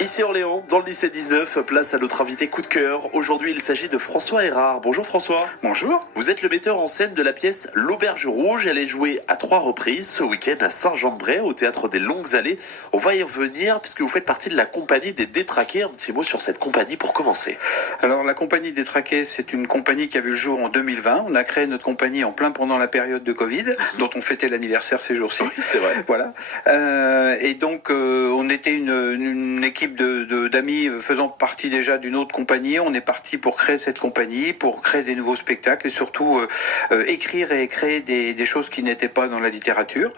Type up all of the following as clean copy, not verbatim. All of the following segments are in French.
Ici Orléans, dans le 17-19, place à notre invité coup de cœur. Aujourd'hui, il s'agit de François Erard. Bonjour François. Bonjour. Vous êtes le metteur en scène de la pièce L'Auberge Rouge. Elle est jouée à 3 reprises ce week-end à Saint-Jean-de-Bray, au Théâtre des Longues Allées. On va y revenir puisque vous faites partie de la compagnie des Détraqués. Un petit mot sur cette compagnie pour commencer. Alors la compagnie des Détraqués, c'est une compagnie qui a vu le jour en 2020. On a créé notre compagnie en plein pendant la période de Covid, dont on fêtait l'anniversaire ces jours-ci. Oui, c'est vrai. Voilà. Et donc on était une équipe d'amis faisant partie déjà d'une autre compagnie. On est parti pour créer cette compagnie, pour créer des nouveaux spectacles et surtout écrire et créer des choses qui n'étaient pas dans la littérature.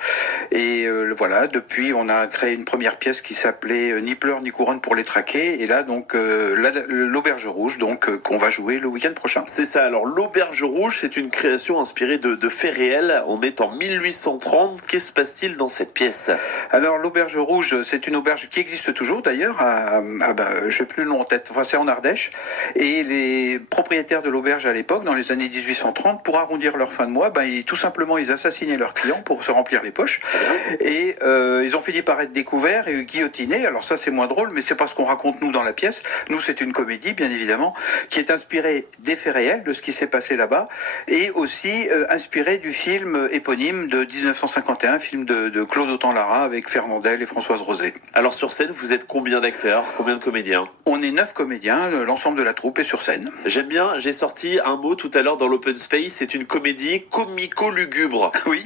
Et voilà, depuis on a créé une première pièce qui s'appelait Ni pleurs ni couronne pour les traqués. Et là donc l'Auberge Rouge, donc qu'on va jouer le week-end prochain. C'est ça. Alors l'Auberge Rouge, c'est une création inspirée de faits réels. On est en 1830. Qu'est-ce qui se passe-t-il dans cette pièce? Alors l'Auberge Rouge, c'est une auberge qui existe toujours d'ailleurs. Je sais plus le nom en tête. Enfin, c'est en Ardèche. Et les propriétaires de l'auberge à l'époque, dans les années 1830, pour arrondir leur fin de mois, tout simplement ils assassinaient leurs clients pour se remplir les poches. Et ils ont fini par être découverts et guillotinés. Alors ça, c'est moins drôle, mais c'est pas ce qu'on raconte nous dans la pièce. Nous, c'est une comédie, bien évidemment, qui est inspirée des faits réels, de ce qui s'est passé là-bas, et aussi inspirée du film éponyme de 1951, film de Claude Autant-Lara avec Fernandel et Françoise Rosé. Alors sur scène, vous êtes combien d'acteurs, combien de comédiens? On est 9 comédiens, l'ensemble de la troupe est sur scène. J'aime bien, j'ai sorti un mot tout à l'heure dans l'open space, c'est une comédie comico-lugubre. Oui.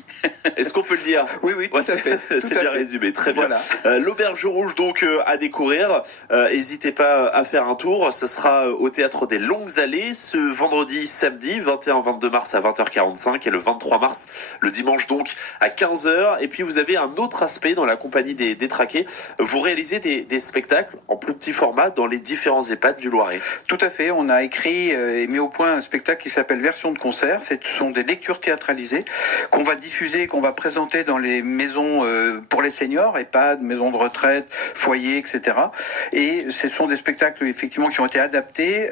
Est-ce qu'on peut le dire? Oui, tout à fait. C'est bien résumé, très bien. Voilà. L'Auberge Rouge, donc, à découvrir. N'hésitez pas à faire un tour. Ce sera au Théâtre des Longues Allées ce vendredi, samedi, 21-22 mars à 20h45 et le 23 mars, le dimanche donc, à 15h. Et puis vous avez un autre aspect dans la compagnie des Détraqués. Vous réalisez des spectacles en plus petit format dans les différents EHPAD du Loiret. Tout à fait. On a écrit et mis au point un spectacle qui s'appelle Version de concert. Ce sont des lectures théâtralisées qu'on va diffuser, qu'on va présenter dans les maisons pour les seniors, EHPAD, maisons de retraite, foyers, etc. Et ce sont des spectacles effectivement qui ont été adaptés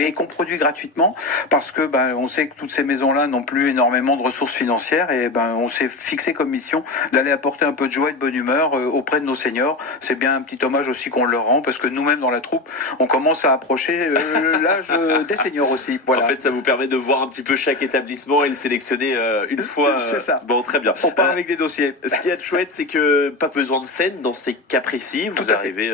et qu'on produit gratuitement parce que on sait que toutes ces maisons-là n'ont plus énormément de ressources financières et on s'est fixé comme mission d'aller apporter un peu de joie et de bonne humeur auprès de nos seniors. C'est bien un petit hommage aussi qu'on leur rend parce que nous-mêmes dans la troupe, on commence à approcher l'âge des seniors aussi. Voilà. En fait, ça vous permet de voir un petit peu chaque établissement et le sélectionner une fois. C'est ça. Bon, très bien. On part avec des dossiers. Ce qui est chouette, c'est que pas besoin de scène dans ces cas précis. Vous arrivez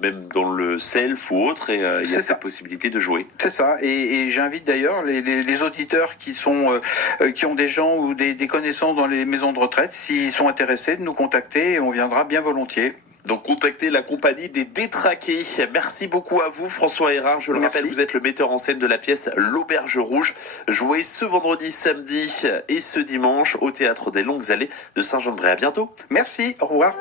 même dans le self ou autre et il y a cette possibilité de jouer. C'est ça. Et j'invite d'ailleurs les auditeurs qui ont des gens ou des connaissances dans les maisons de retraite, s'ils sont intéressés, de nous contacter et on viendra bien volontiers. Donc contactez la compagnie des Détraqués. Merci beaucoup à vous François Erard. Je le rappelle, vous êtes le metteur en scène de la pièce L'Auberge Rouge, jouée ce vendredi, samedi et ce dimanche au Théâtre des Longues Allées de Saint-Jean-de-Bray. À bientôt. Merci, au revoir.